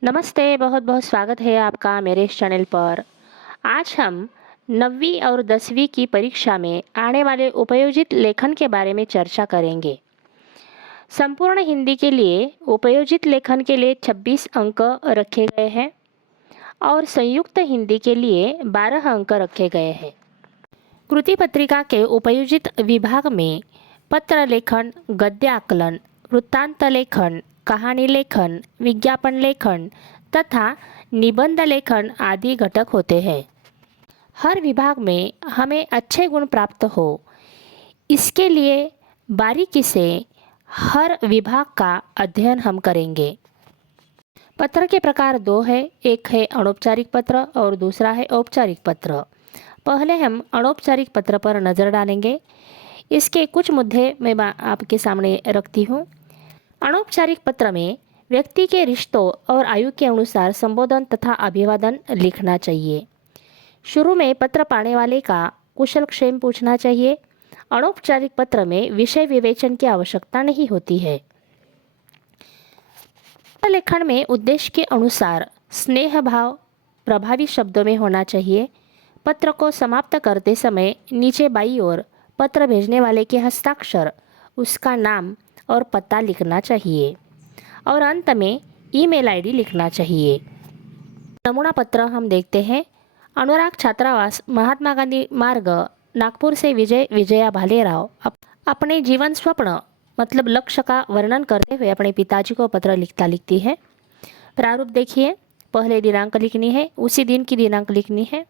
नमस्ते, बहुत बहुत स्वागत है आपका मेरे इस चैनल पर। आज हम 9वीं और 10वीं की परीक्षा में आने वाले उपयोजित लेखन के बारे में चर्चा करेंगे। संपूर्ण हिंदी के लिए उपयोजित लेखन के लिए 26 अंक रखे गए हैं और संयुक्त हिंदी के लिए 12 अंक रखे गए हैं। कृति पत्रिका के उपयोजित विभाग में पत्र लेखन, गद्य आकलन, वृत्तांत लेखन, कहानी लेखन, विज्ञापन लेखन तथा निबंध लेखन आदि घटक होते हैं। हर विभाग में हमें अच्छे गुण प्राप्त हो, इसके लिए बारीकी से हर विभाग का अध्ययन हम करेंगे। पत्र के प्रकार दो है, एक है अनौपचारिक पत्र और दूसरा है औपचारिक पत्र। पहले हम अनौपचारिक पत्र पर नज़र डालेंगे। इसके कुछ मुद्दे मैं आपके सामने रखती हूँ। अनौपचारिक पत्र में व्यक्ति के रिश्तों और आयु के अनुसार संबोधन तथा अभिवादन लिखना चाहिए। शुरू में पत्र पाने वाले का कुशल क्षेम पूछना चाहिए। अनौपचारिक पत्र में विषय विवेचन की आवश्यकता नहीं होती है। पत्र लेखन में उद्देश्य के अनुसार स्नेह भाव प्रभावी शब्दों में होना चाहिए। पत्र को समाप्त करते समय नीचे बाईं ओर पत्र भेजने वाले के हस्ताक्षर, उसका नाम और पता लिखना चाहिए और अंत में ईमेल आईडी लिखना चाहिए। नमूना पत्र हम देखते हैं। अनुराग छात्रावास, महात्मा गांधी मार्ग, नागपुर से विजया भालेराव अपने जीवन स्वप्न मतलब लक्ष्य का वर्णन करते हुए अपने पिताजी को पत्र लिखती है। प्रारूप देखिए, पहले दिनांक लिखनी है, उसी दिन की दिनांक लिखनी है।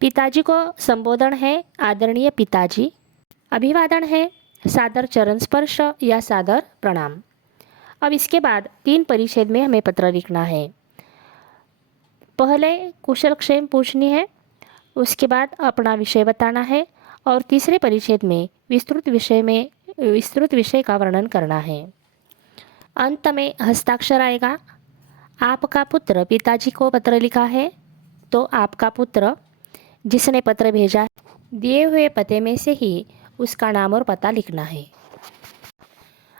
पिताजी को संबोधन है आदरणीय पिताजी। अभिवादन है सादर चरण स्पर्श या सादर प्रणाम। अब इसके बाद 3 परिच्छेद में हमें पत्र लिखना है। पहले कुशल क्षेम पूछनी है, उसके बाद अपना विषय बताना है और तीसरे परिच्छेद में विस्तृत विषय का वर्णन करना है। अंत में हस्ताक्षर आएगा। आपका पुत्र पिताजी को पत्र लिखा है तो आपका पुत्र जिसने पत्र भेजा दिए हुए पते में से ही उसका नाम और पता लिखना है।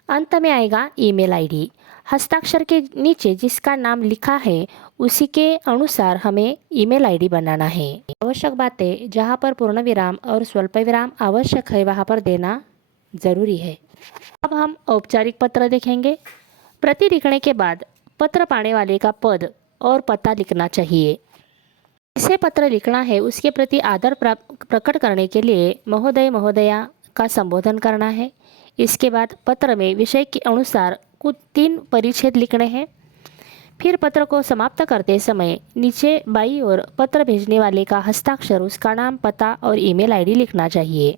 अंत में आएगा ईमेल आईडी। हस्ताक्षर के नीचे जिसका नाम लिखा है उसी के अनुसार हमें ईमेल आईडी बनाना है। आवश्यक बातें, जहाँ पर पूर्ण विराम और स्वल्प विराम आवश्यक है वहाँ पर देना जरूरी है। अब हम औपचारिक पत्र देखेंगे। प्रति लिखने के बाद पत्र पाने वाले का पद और पता लिखना चाहिए। जिसे पत्र लिखना है उसके प्रति आदर प्रकट करने के लिए महोदय महोदया का संबोधन करना है। इसके बाद पत्र में विषय के अनुसार कुछ 3 परिच्छेद लिखने हैं। फिर पत्र को समाप्त करते समय नीचे बाईं ओर पत्र भेजने वाले का हस्ताक्षर, उसका नाम, पता और ईमेल आईडी लिखना चाहिए।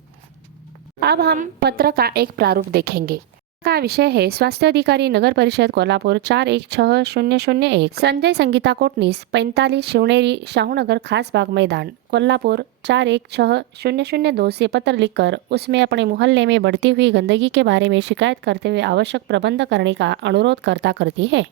अब हम पत्र का एक प्रारूप देखेंगे। का विषय है स्वास्थ्य अधिकारी नगर परिषद कोल्हापुर 416001, संजय संगीता कोटनीस 45 शिवनेरी शाहूनगर खास बाग मैदान कोल्हापुर 416002 से पत्र लिखकर उसमें अपने मोहल्ले में बढ़ती हुई गंदगी के बारे में शिकायत करते हुए आवश्यक प्रबंध करने का अनुरोध करती है।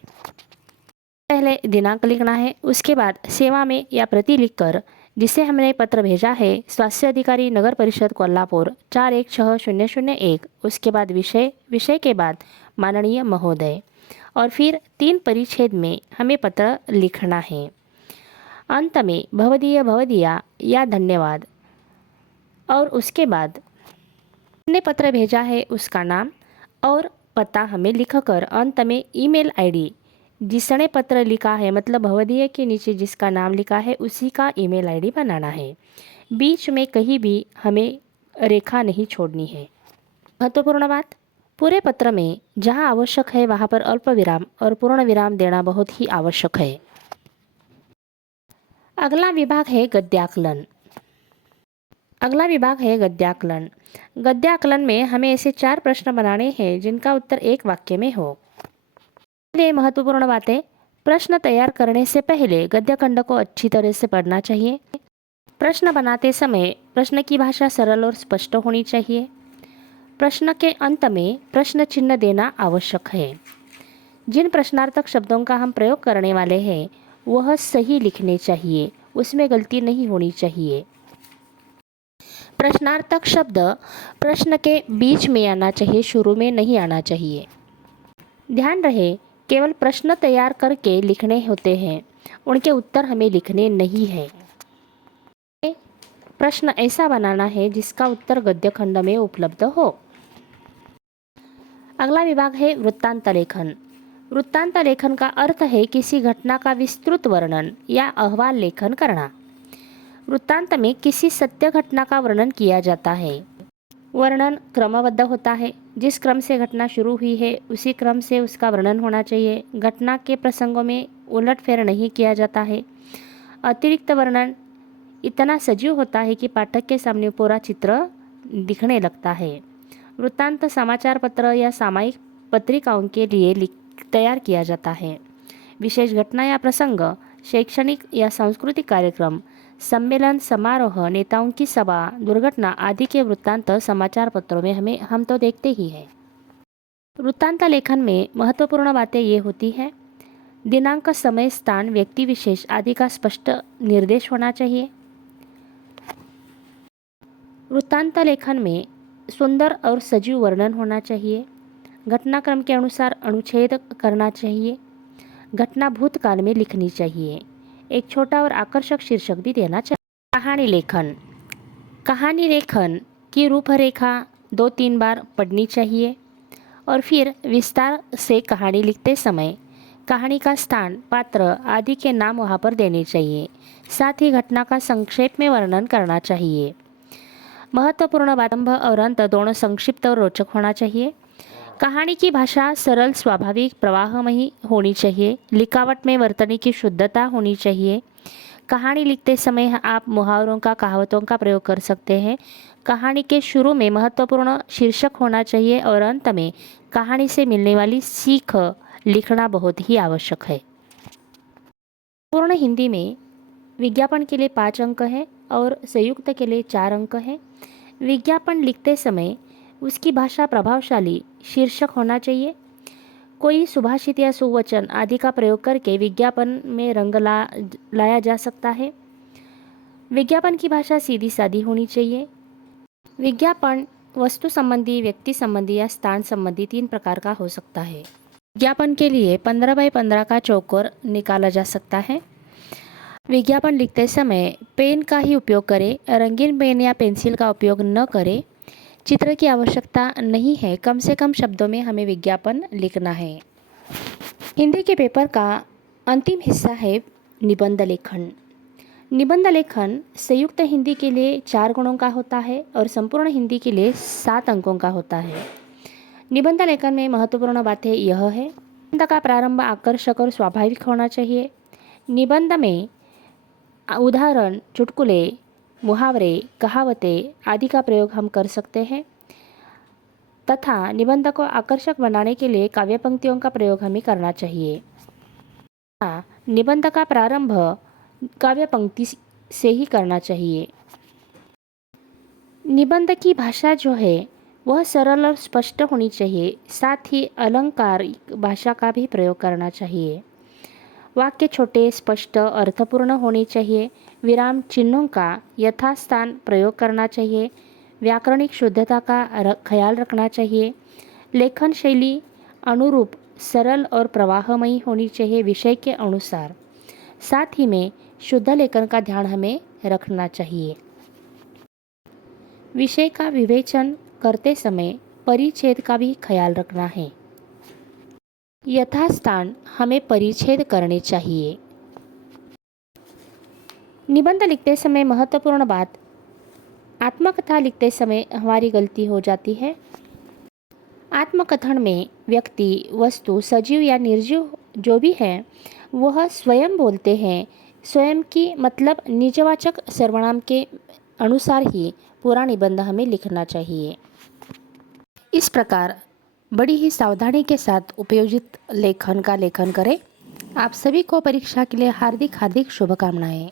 पहले दिनांक लिखना है, उसके बाद सेवा में या प्रति लिखकर जिसे हमने पत्र भेजा है स्वास्थ्य अधिकारी नगर परिषद कोल्हापुर 416001, उसके बाद विषय के बाद माननीय महोदय और फिर 3 परिच्छेद में हमें पत्र लिखना है। अंत में भवदीय भवदीया या धन्यवाद और उसके बाद हमने पत्र भेजा है उसका नाम और पता हमें लिखकर अंत में ईमेल आईडी, जिसने पत्र लिखा है मतलब भवदीय के नीचे जिसका नाम लिखा है उसी का ईमेल आईडी बनाना है। बीच में कहीं भी हमें रेखा नहीं छोड़नी है। महत्वपूर्ण बात, पूरे पत्र में जहां आवश्यक है वहां पर अल्प विराम और पूर्ण विराम देना बहुत ही आवश्यक है। अगला विभाग है गद्याकलन। गद्याकलन में हमें ऐसे 4 प्रश्न बनाने हैं जिनका उत्तर एक वाक्य में हो। लिए महत्वपूर्ण बातें, प्रश्न तैयार करने से पहले गद्य खंड को अच्छी तरह से पढ़ना चाहिए। प्रश्न बनाते समय प्रश्न की भाषा सरल और स्पष्ट होनी चाहिए। प्रश्न के अंत में प्रश्न चिन्ह देना आवश्यक है। जिन प्रश्नार्थक शब्दों का हम प्रयोग करने वाले हैं वह सही लिखने चाहिए, उसमें गलती नहीं होनी चाहिए। प्रश्नार्थक शब्द प्रश्न के बीच में आना चाहिए, शुरू में नहीं आना चाहिए। ध्यान रहे, केवल प्रश्न तैयार करके लिखने होते हैं, उनके उत्तर हमें लिखने नहीं हैं। प्रश्न ऐसा बनाना है जिसका उत्तर गद्य खंड में उपलब्ध हो। अगला विभाग है वृत्तांत लेखन। वृत्तांत लेखन का अर्थ है किसी घटना का विस्तृत वर्णन या अहवाल लेखन करना। वृत्तांत में किसी सत्य घटना का वर्णन किया जाता है। वर्णन क्रमबद्ध होता है, जिस क्रम से घटना शुरू हुई है उसी क्रम से उसका वर्णन होना चाहिए। घटना के प्रसंगों में उलटफेर नहीं किया जाता है। अतिरिक्त वर्णन इतना सजीव होता है कि पाठक के सामने पूरा चित्र दिखने लगता है। वृत्तांत समाचार पत्र या सामयिक पत्रिकाओं के लिए तैयार किया जाता है। विशेष घटना या प्रसंग, शैक्षणिक या सांस्कृतिक कार्यक्रम, सम्मेलन, समारोह, नेताओं की सभा, दुर्घटना आदि के वृत्तांत समाचार पत्रों में हम तो देखते ही हैं। वृत्तांत लेखन में महत्वपूर्ण बातें ये होती हैं: दिनांक, समय, स्थान, व्यक्ति विशेष आदि का स्पष्ट निर्देश होना चाहिए। वृत्तांत लेखन में सुंदर और सजीव वर्णन होना चाहिए। घटनाक्रम के अनुसार अनुच्छेद करना चाहिए। घटना भूतकाल में लिखनी चाहिए। एक छोटा और आकर्षक शीर्षक भी देना चाहिए। कहानी लेखन। कहानी लेखन की रूपरेखा 2-3 बार पढ़नी चाहिए और फिर विस्तार से कहानी लिखते समय कहानी का स्थान, पात्र आदि के नाम वहाँ पर देने चाहिए। साथ ही घटना का संक्षेप में वर्णन करना चाहिए। महत्वपूर्ण बात, आरंभ और अंत दोनों संक्षिप्त और रोचक होना चाहिए। कहानी की भाषा सरल, स्वाभाविक, प्रवाहमयी होनी चाहिए। लिखावट में वर्तनी की शुद्धता होनी चाहिए। कहानी लिखते समय आप मुहावरों का, कहावतों का प्रयोग कर सकते हैं। कहानी के शुरू में महत्वपूर्ण शीर्षक होना चाहिए और अंत में कहानी से मिलने वाली सीख लिखना बहुत ही आवश्यक है। पूर्ण हिंदी में विज्ञापन के लिए 5 अंक हैं और संयुक्त के लिए 4 अंक हैं। विज्ञापन लिखते समय उसकी भाषा प्रभावशाली, शीर्षक होना चाहिए। कोई सुभाषित या सुवचन आदि का प्रयोग करके विज्ञापन में रंग लाया जा सकता है। विज्ञापन की भाषा सीधी सादी होनी चाहिए। विज्ञापन वस्तु संबंधी, व्यक्ति संबंधी या स्थान संबंधी 3 प्रकार का हो सकता है। विज्ञापन के लिए 15x15 का चौकोर निकाला जा सकता है। विज्ञापन लिखते समय पेन का ही उपयोग करें, रंगीन पेन या पेंसिल का उपयोग न करें। चित्र की आवश्यकता नहीं है, कम से कम शब्दों में हमें विज्ञापन लिखना है। हिंदी के पेपर का अंतिम हिस्सा है निबंध लेखन। निबंध लेखन संयुक्त हिंदी के लिए 4 गुणों का होता है और संपूर्ण हिंदी के लिए 7 अंकों का होता है। निबंध लेखन में महत्वपूर्ण बातें यह है: निबंध का प्रारंभ आकर्षक और स्वाभाविक होना चाहिए। निबंध में उदाहरण, चुटकुले, मुहावरे, कहावतें आदि का प्रयोग हम कर सकते हैं तथा निबंध को आकर्षक बनाने के लिए काव्य पंक्तियों का प्रयोग हमें करना चाहिए। निबंध का प्रारंभ काव्य पंक्ति से ही करना चाहिए। निबंध की भाषा जो है वह सरल और स्पष्ट होनी चाहिए। साथ ही अलंकारिक भाषा का भी प्रयोग करना चाहिए। वाक्य छोटे, स्पष्ट, अर्थपूर्ण होने चाहिए। विराम चिन्हों का यथास्थान प्रयोग करना चाहिए। व्याकरणिक शुद्धता का ख्याल रखना चाहिए। लेखन शैली अनुरूप सरल और प्रवाहमयी होनी चाहिए विषय के अनुसार। साथ ही में शुद्ध लेखन का ध्यान हमें रखना चाहिए। विषय का विवेचन करते समय परिच्छेद का भी ख्याल रखना है। यथास्थान हमें परिच्छेद करने चाहिए। निबंध लिखते समय महत्वपूर्ण बात, आत्मकथा लिखते समय हमारी गलती हो जाती है। आत्मकथन में व्यक्ति, वस्तु, सजीव या निर्जीव जो भी है वह स्वयं बोलते हैं। स्वयं की मतलब निजवाचक सर्वनाम के अनुसार ही पूरा निबंध हमें लिखना चाहिए। इस प्रकार बड़ी ही सावधानी के साथ उपयोजित लेखन का लेखन करें। आप सभी को परीक्षा के लिए हार्दिक शुभकामनाएं।